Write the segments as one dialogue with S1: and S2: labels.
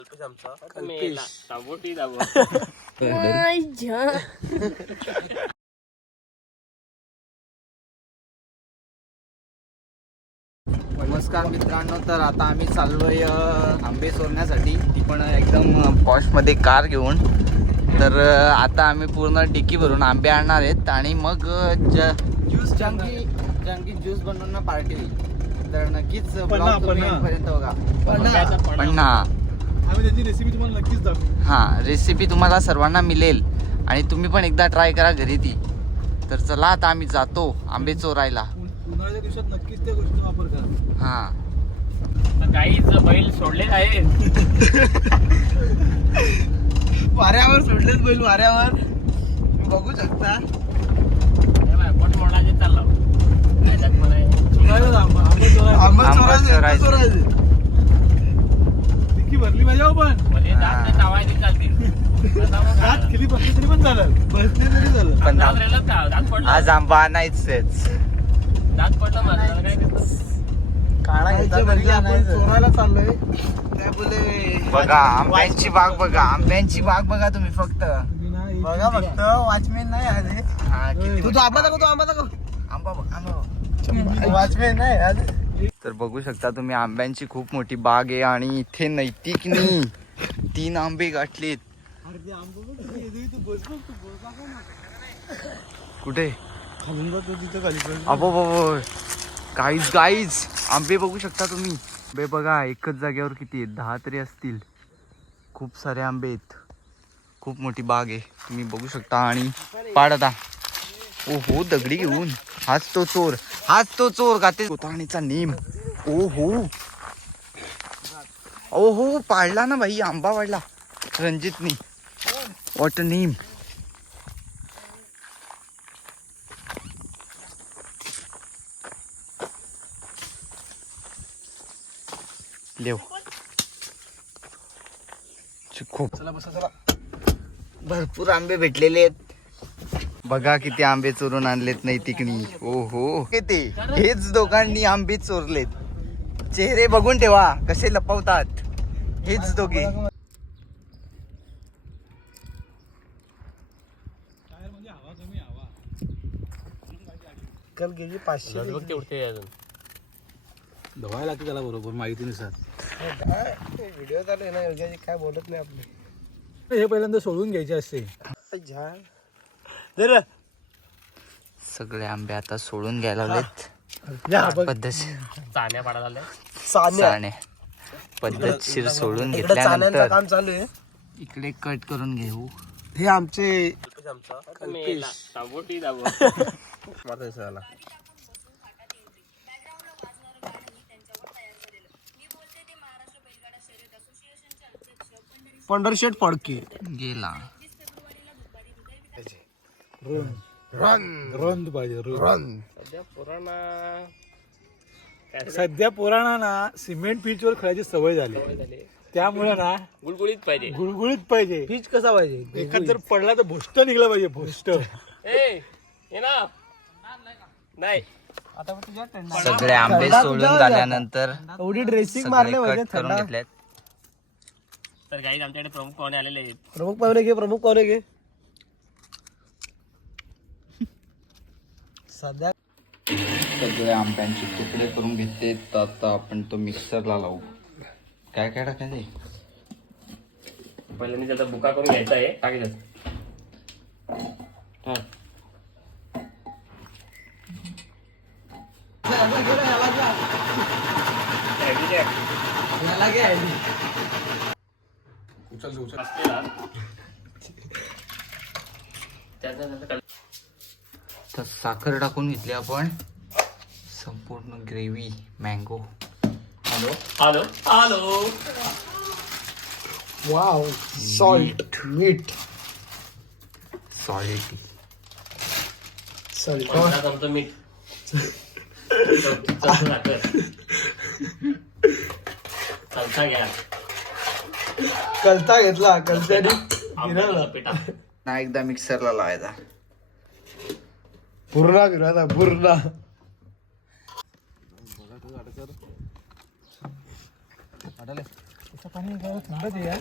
S1: नमस्कार मित्रांनो, तर आता आम्ही चाललोय आंबे चोरण्यासाठी, ती पण एकदम पॉशमध्ये कार घेऊन. तर आता आम्ही पूर्ण डिक्की भरून आंबे आणणार आहेत आणि मग ज्यूस जंकी ज्यूस बनवून पार्टी होईल. तर नक्कीच पर्यंत बघा. पन्ना
S2: आम्ही त्याची रेसिपी तुम्हाला नक्कीच दाखवू.
S1: हां, रेसिपी तुम्हाला सर्वांना मिळेल आणि तुम्ही पण एकदा ट्राय करा घरी ती. तर चला आता आम्ही जातो आंबे चोरायला.
S2: उन्हाळ्याच्या दिवसात नक्कीच त्या गोष्टीचा वापर करा.
S1: हां,
S3: गाईच बैल सोडले आहेत.
S2: वाऱ्यावर सोडलेत बैल, वाऱ्यावर बघू शकता.
S3: मोठाचे चालला
S2: आंबा चोरायचे. डिक्की भरली पाहिजे हो पण.
S3: चालतील
S2: दात किती बसले तरी पण चालेल. बसले तरी झालं.
S1: पण
S3: दात पडलं.
S1: आज आंबा आणायचंच.
S3: दात पडलं माझं काय
S2: चोरायला चाललोय काय बोले.
S1: बघा आंब्यांची बाग, बघा आंब्यांची बाग बघा तुम्ही फक्त.
S2: बघा फक्त वॉचमॅन नाही आले.
S1: हा, किती
S2: तू आंबा दाखव, आंबा दाखव.
S1: आंबा बघ, आंबा बघ.
S2: वॉचमॅन नाही आले.
S1: तर बघू शकता तुम्ही आंब्यांची खूप मोठी बाग आहे आणि इथे नैतिकनी 3 आंबे गाठलेत. कुठे अबो गाईज आंबे बघू शकता तुम्ही. आंबे बघा एकच जागेवर किती आहेत, 10 तरी असतील. खूप सारे आंबे आहेत, खूप मोठी बाग आहे तुम्ही बघू शकता. आणि पाड आता. ओहो, दगडी घेऊन. हाच तो चोर गाते कोताणीचा नेम. ओहो ओहो, पाडला ना भाई, आंबा वाढला रणजितनी. What a name. लेव खूप
S2: चला.
S1: भरपूर आंबे भेटलेले आहेत. बघा किती आंबे चोरून आणलेत नैतिकनी. ओहो, किती हेच दोघांनी आंबे चोरलेत. चेहरे बघून ठेवा कसे लपवतात हेच दोघे.
S2: कल गेली 500
S3: उठते अजून
S2: धवायला लागते त्याला बरोबर माहितीनुसार. व्हिडिओ चालू आहे ना, योग्याची काय बोलत नाही आपले. हे पहिल्यांदा सोडून घ्यायचे असते.
S1: सगळे आंबे आता सोडून घ्यायला लावलेत.
S3: चाण्या पाडा झाल्या.
S1: चाण्या पद्धतशीर सोडून घेतल्यानंतर
S2: काम चालू आहे.
S1: इकडे कट करून घेऊ.
S2: हे आमचे पंढरशेठ फडके
S1: गेला.
S2: रन पाहिजे. सध्या पोरांना सिमेंट पिच वर खेळायची सवय झाली. त्यामुळे ना गुळगुळीत पाहिजे. पिच कसा पाहिजे, एखाद जर पडला तर भोष्ट निघला पाहिजे. भोष्ट
S3: नाही.
S1: सगळे आंबे सोडून झाल्यानंतर
S2: एवढी ड्रेसिंग
S1: सगळे
S2: मारले
S1: कट करून घेतलेत.
S3: तर काही आमच्याकडे प्रमुख पाहुणे आलेले आहेत.
S2: प्रमुख पाहुणे घे. सध्या
S1: सगळे आंब्यांचे तुकडे करून घेतले. आता आपण तो मिक्सरला लावू. काय काय टाकायचे.
S3: पहिले मी त्याचा बुका करून घ्यायचा आहे. टाकायचं
S1: तर साखर टाकून घेतली आपण. संपूर्ण gravy mango.
S3: Hello.
S2: Wow. Salt, मीठ,
S1: सॉलिटी.
S3: चमचा मीठ. चमचा घ्या.
S2: कलता घेतला. कलत्याने गिरवला.
S3: पेटा
S1: ना एकदा मिक्सरला लावायचा.
S2: पूर्ण गिरवला पूर्ण. पाणी थंडच आहे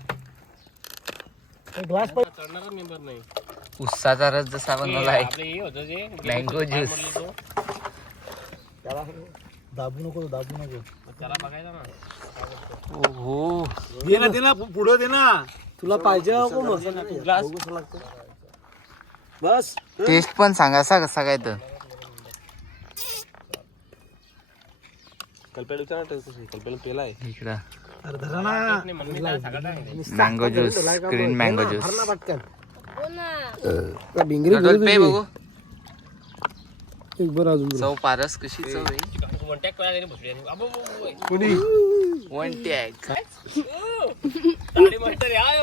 S2: ग्लास
S3: चढणारच मेंबर नाही
S1: उसाचा रस जसा बनवला आहे
S3: आपलं हे होतं जे
S1: मँगो ज्यूस
S2: त्याला दाबू नको
S3: त्याला बघायचा ना
S1: हो
S2: दे ना पुढं दे ना तुला पाहिजे ग्लास बस
S1: टेस्ट पण सांगा असा कसा काय तर
S3: कल्पेला पेला आहे
S1: इकडं
S2: अरे धरा ना
S1: mango juice green mango juice
S2: भिंगरी
S1: पे बघू
S2: एक बरं अजून
S1: चव पारस कशी चव आहे
S3: वन टॅक करायला भुसली
S2: कोणी
S1: वन टॅग
S3: गाडी मास्टर या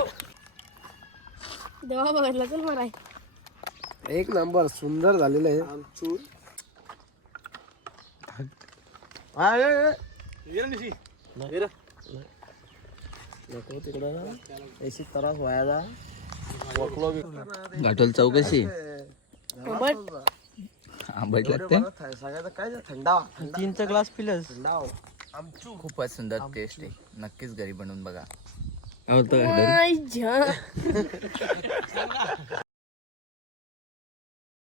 S4: देवा बघितलं चल मराय
S2: एक नंबर सुंदर झालेलं आहे आमचूर
S1: गाठोल चव कशी आंबट लागते
S2: तीनचा ग्लास पिलस
S1: खूपच सुंदर टेस्ट आहे नक्कीच घरी बनवून बघा
S4: आई